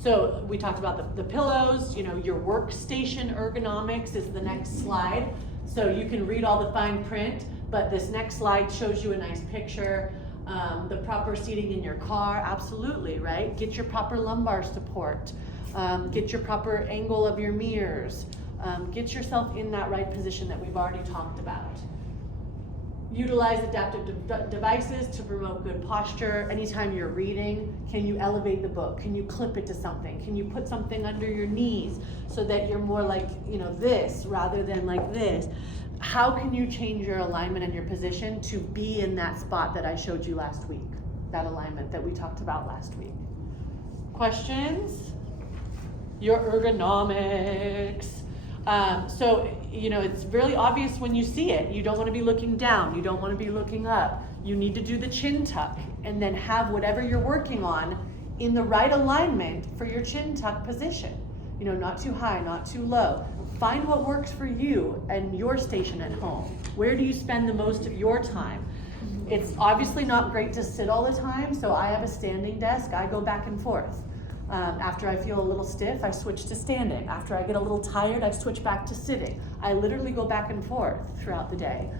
So we talked about the pillows, you know, your workstation ergonomics is the next slide. So you can read all the fine print, but this next slide shows you a nice picture. The proper seating in your car, absolutely, right? Get your proper lumbar support. Get your proper angle of your mirrors. Get yourself in that right position that we've already talked about. Utilize adaptive devices to promote good posture. Anytime you're reading, can you elevate the book? Can you clip it to something? Can you put something under your knees so that you're more like, this rather than like this? How can you change your alignment and your position to be in that spot that I showed you last week? That alignment that we talked about last week. Questions? Your ergonomics. It's really obvious when you see it. You don't want to be looking down. You don't want to be looking up. You need to do the chin tuck and then have whatever you're working on in the right alignment for your chin tuck position. Not too high, not too low. Find what works for you and your station at home. Where do you spend the most of your time? It's obviously not great to sit all the time, so I have a standing desk. I go back and forth. After I feel a little stiff, I switch to standing. After I get a little tired, I switch back to sitting. I literally go back and forth throughout the day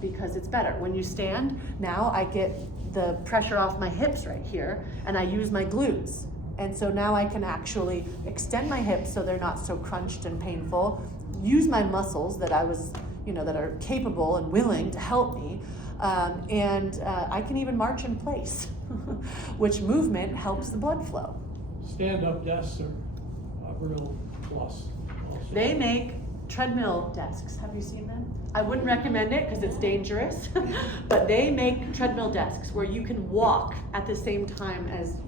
because it's better. When you stand, now I get the pressure off my hips right here, and I use my glutes. And so now I can actually extend my hips so they're not so crunched and painful, use my muscles that that are capable and willing to help me, and I can even march in place, which movement helps the blood flow. Stand-up desks are a real plus also. They make treadmill desks. Have you seen them? I wouldn't recommend it because it's dangerous, but they make treadmill desks where you can walk at the same time as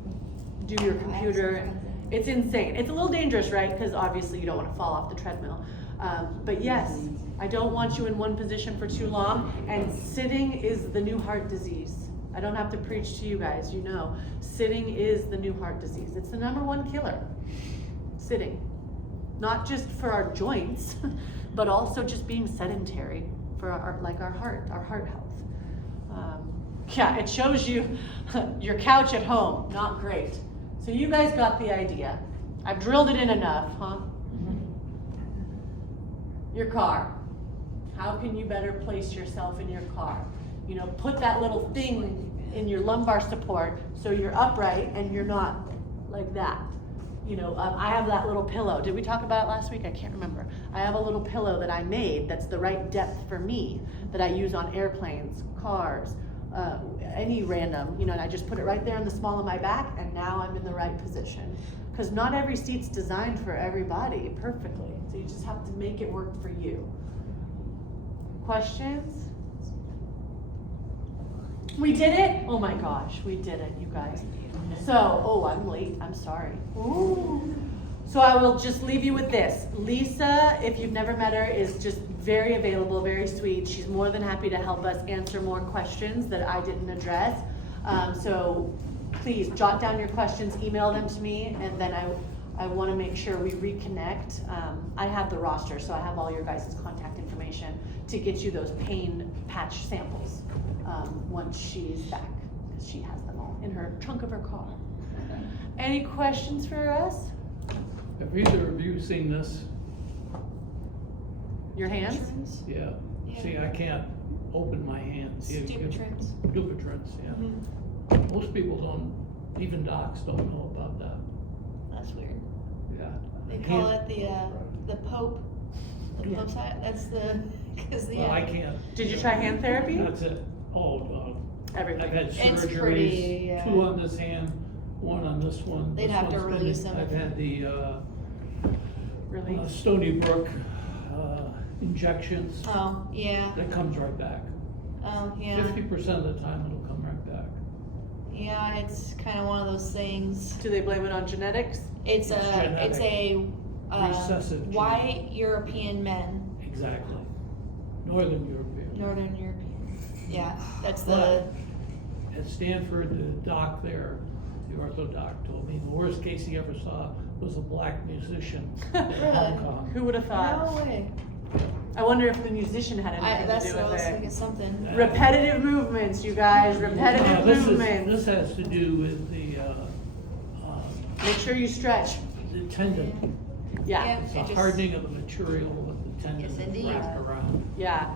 do your computer. It's insane. It's a little dangerous, right? Because obviously you don't want to fall off the treadmill. But yes, I don't want you in one position for too long, and sitting is the new heart disease. I don't have to preach to you guys, sitting is the new heart disease. It's the #1 killer, sitting. Not just for our joints, but also just being sedentary for our heart health. It shows you your couch at home, not great. So you guys got the idea. I've drilled it in enough, huh? Your car. How can you better place yourself in your car? Put that little thing in your lumbar support so you're upright and you're not like that. I have that little pillow. Did we talk about it last week? I can't remember. I have a little pillow that I made that's the right depth for me that I use on airplanes, cars, any random, and I just put it right there in the small of my back, and now I'm in the right position. Because not every seat's designed for everybody perfectly. So you just have to make it work for you. Questions? We did it? Oh my gosh, we did it, you guys. So, I'm late, I'm sorry. Ooh. So I will just leave you with this. Lisa, if you've never met her, is just very available, very sweet. She's more than happy to help us answer more questions that I didn't address. So please jot down your questions, email them to me, and then I want to make sure we reconnect. I have the roster, so I have all your guys' contact information to get you those pain patch samples once she's back, because she has them all in her trunk of her car. Any questions for us? Have either of you seen this? Your hands? Yeah. Yeah. See, I can't open my hands. Dupuytren's. Dupuytren's, yeah. Mhm. Most people don't, even docs don't know about that. That's weird. Yeah. They call it the Pope. The Yeah. Pope's hat. That's because Well, I can't. Did you try hand therapy? That's it. Oh, I've Everything. had It's surgeries, pretty, yeah. 2 on this hand, 1 on this one. They'd This have to one's been- release them. I've had the Really? Stony Brook injections. Oh, yeah. That comes right back. Oh, yeah. 50% of the time it'll come right back. Yeah, it's kind of one of those things. Do they blame it on genetics? It's It's a Recessive gene. white European men, Exactly. Northern European. Northern European. Yeah, that's the. At Stanford, the doc there, the ortho doc, told me the worst case he ever saw was a black musician in Hong Kong. Who would have thought? No way. I wonder if the musician had anything That's to do what I with was it. thinking something. Repetitive movements, you guys. Repetitive This movements. has to do with the Make sure you stretch. tendon. Yeah. Yeah. It's It a just- hardening of the material with the tendon Yes, indeed. wrapped around. Yeah.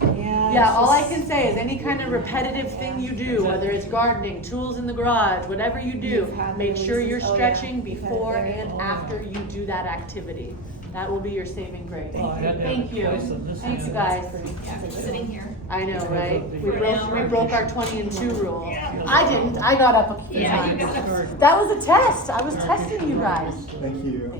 Yeah. Yeah, it's all I just- can say is any kind of repetitive thing you do, whether it's gardening, tools in the garage, whatever you do, You've had make sure you're releases. Oh, yeah. stretching You've had before very- and after you do that activity. That will be your saving grace. Well, I had to have Thank it you. twice on this Thanks, end. guys. Yeah, sitting here. I know, right? We For broke our 20 and 2 rule. Yeah. I didn't, I got up a few Yeah, you times. got it. That was a test, I was testing you guys. Thank you.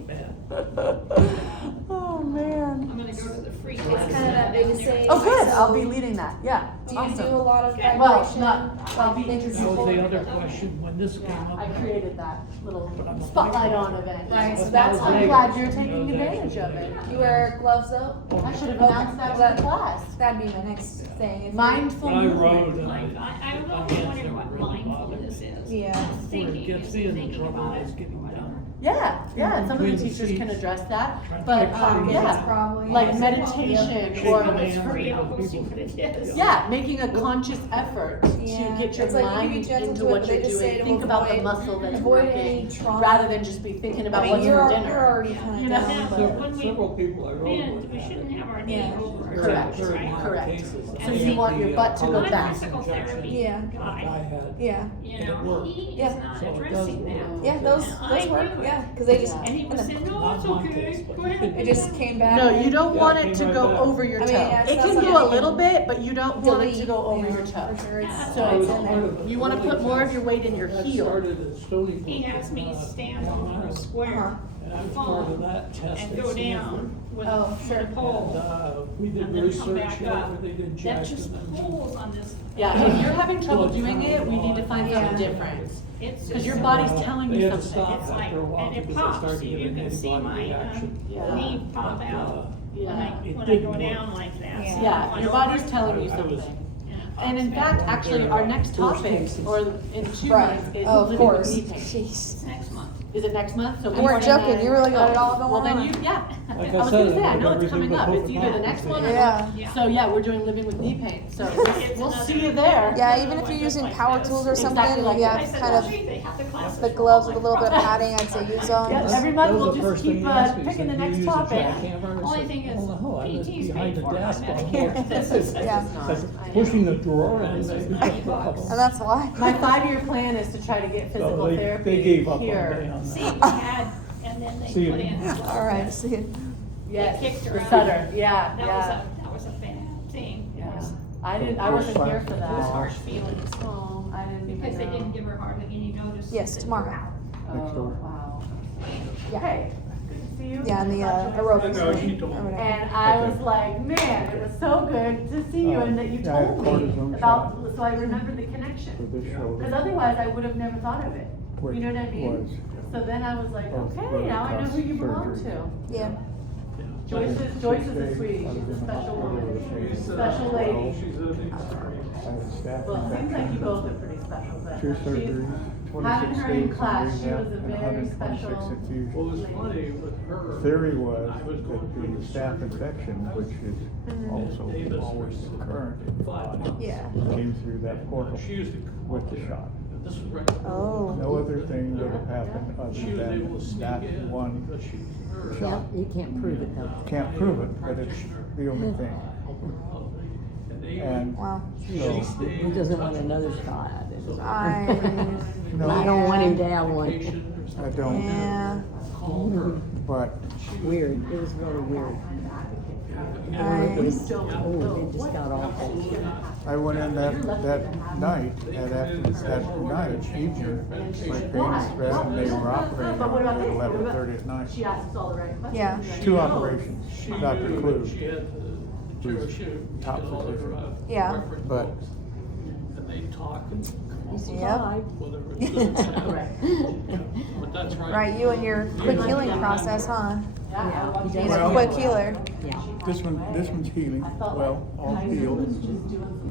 Oh, man. I'm gonna go to the free It's class. kind of that big say. Oh, good, I'll be leading that, yeah. Do you Awesome. do a lot of Okay. Well, vibration? not- I'll be things- That was the introducing. other question, when this came Yeah, up. I created that little spotlight on event. Right, so I'm that's glad you're taking advantage of it. You wear gloves though? I should have Okay, announced that well, to the class. That'd be my next thing. if Mindful When I rode, movement. and Like, I don't know if you wonder what mindfulness is. Yeah. where it Thinking, gets is me in thinking trouble about is it. getting down. Yeah, and some of the Between the teachers can seats. address that, Trying to but, picture it. That's yeah. probably. Like yeah. meditation Yeah. or, It's free, I'll go see what it is. yeah, making a conscious effort Yeah. to get your It's like you can be mind gentle into to it, what but you're they just say doing. to Think about the avoid- muscle that's avoid any working, trauma. rather than just be thinking I about mean, what's you're, for you're dinner. already kind You of know, down, so but. when we- Several people I rode Man, with. we shouldn't have our knee Yeah. over our Correct. hips, right? Correct. And So you see, want your butt to go my back. physical therapy Yeah. guy, I had. Yeah. you know, worked. he Yeah. is not So it addressing does that. work. Yeah, those I work. knew it. Yeah, because they just And he was saying, no, it's Not my okay, case, but go ahead. it just came back. No, you don't Yeah, want it it came to right go back. over your I toe. mean, yeah, It it's can not do a something little you bit, but you don't want it to go over yeah, your toe. For sure, it's, So it's in there. you wanna put more of your weight in your That heel. started at Stony Brook. He has me stand over a square And I was part of that test. and at go Stanford. down with Oh, a, sure. with a pole. And, we did And then come research back here, up. where they did That just Jackson and. pulls on this. Yeah, if you're having trouble doing it, we need to find something Yeah. different. It's Cause just, your body's telling They you had to something. stop it's like, after a while and it because they pops, started you getting can see antibody my, reaction. Yeah. knee pop out when I, It when I didn't go work. down like that. Yeah. So Yeah, I your don't body's work. telling you I was- something. Yeah. And in fact, actually, our next topic, or in 2 Right. months, is Oh, of living course. with knee pain. Jeez. It's next month. Is it next month? So You weren't before joking, then- you really got it all going Well, then on. you, yeah. Like I I was said, gonna say, I I know have it's coming everything up. but It's either the next one or the Yeah. Yeah. So yeah, we're doing living with knee pain. So It's we'll another- see you there. Yeah, even if you're using power tools or something, Exactly like you that. I have said, kind well, of gee, they have the classes the for gloves all with a my little bit of products. padding, I'd say use them. Yeah, That- every month that was we'll the just first keep, thing he asked me. He picking said, the "Do you next use a topic." jackhammer?" I Only said, thing is, "Oh, no, I was PT's behind paid the for by desk all Medicare. morning." This is- Yeah. Pushing the drawer and they $90 bucks. And that's why. My 5-year plan is to try to get physical So they therapy gave up on here. me on See, that. we had, and then they See you put in. tomorrow. All right, see you. Yes, They kicked her the out. Sutter, yeah, That yeah. was a bad thing. It Yeah. was, I wasn't here for it was that. harsh feelings, Oh, I didn't even know. because they didn't give her hardly any notice. Yes, that tomorrow. they were out. Next Oh, door. wow. Yeah. Hey, good to see you. Yeah, and the aerobics I know, she room told or me. whatever. And I was like, man, it was so good to see you and that you Yeah, I had told me cortisone about, shot. so I remembered the For connection. this Because shoulder. otherwise I would have never thought of it. Which You know what I mean? was So then I was like, both okay, now I know who you belong surgery. to. Yeah. Joyce is a 6 sweetie, days, I she's was a in the special hospital woman, with a patient. special lady. I had a staph Well, it seems like you infection. both are pretty special, but 2 she's, surgeries, having 26 her in days in class, she rehab, was a and very 126 special Well, it infusions. was funny with her. Theory was I was going that through the the staph surgery. infection, which is also Davis always was recurrent, 5 months. Yeah. came through that portal She used to come with up the there. shot. This was right. Oh. No other thing would have happened She other was able to than sneak that in one because she heard. shot. You can't prove it though. Can't prove it, but it's the only thing. And they. And Wow. She so, stayed He doesn't want another shot. I, I don't want him to have one. I don't, yeah. Call her. but Weird, it was really weird. I, It was, oh, it just got awful. I went in that night, and after that night, evening, my pain was bad, and they were operating But what about at this? 11:30 at night. She asked us all the right questions. Yeah. right? 2 operations, She Dr. knew that Clue. she had to, who's she top did all of her, physician. Yeah. reference But- books. And they talk and come up with Yep. whether it's good or bad. Correct. Yeah, But that's right. right, you and your quick healing process, huh? Yeah. He Being does. a quick healer. Yeah. This one's healing, I felt well, like all Kaiser healed. was just doing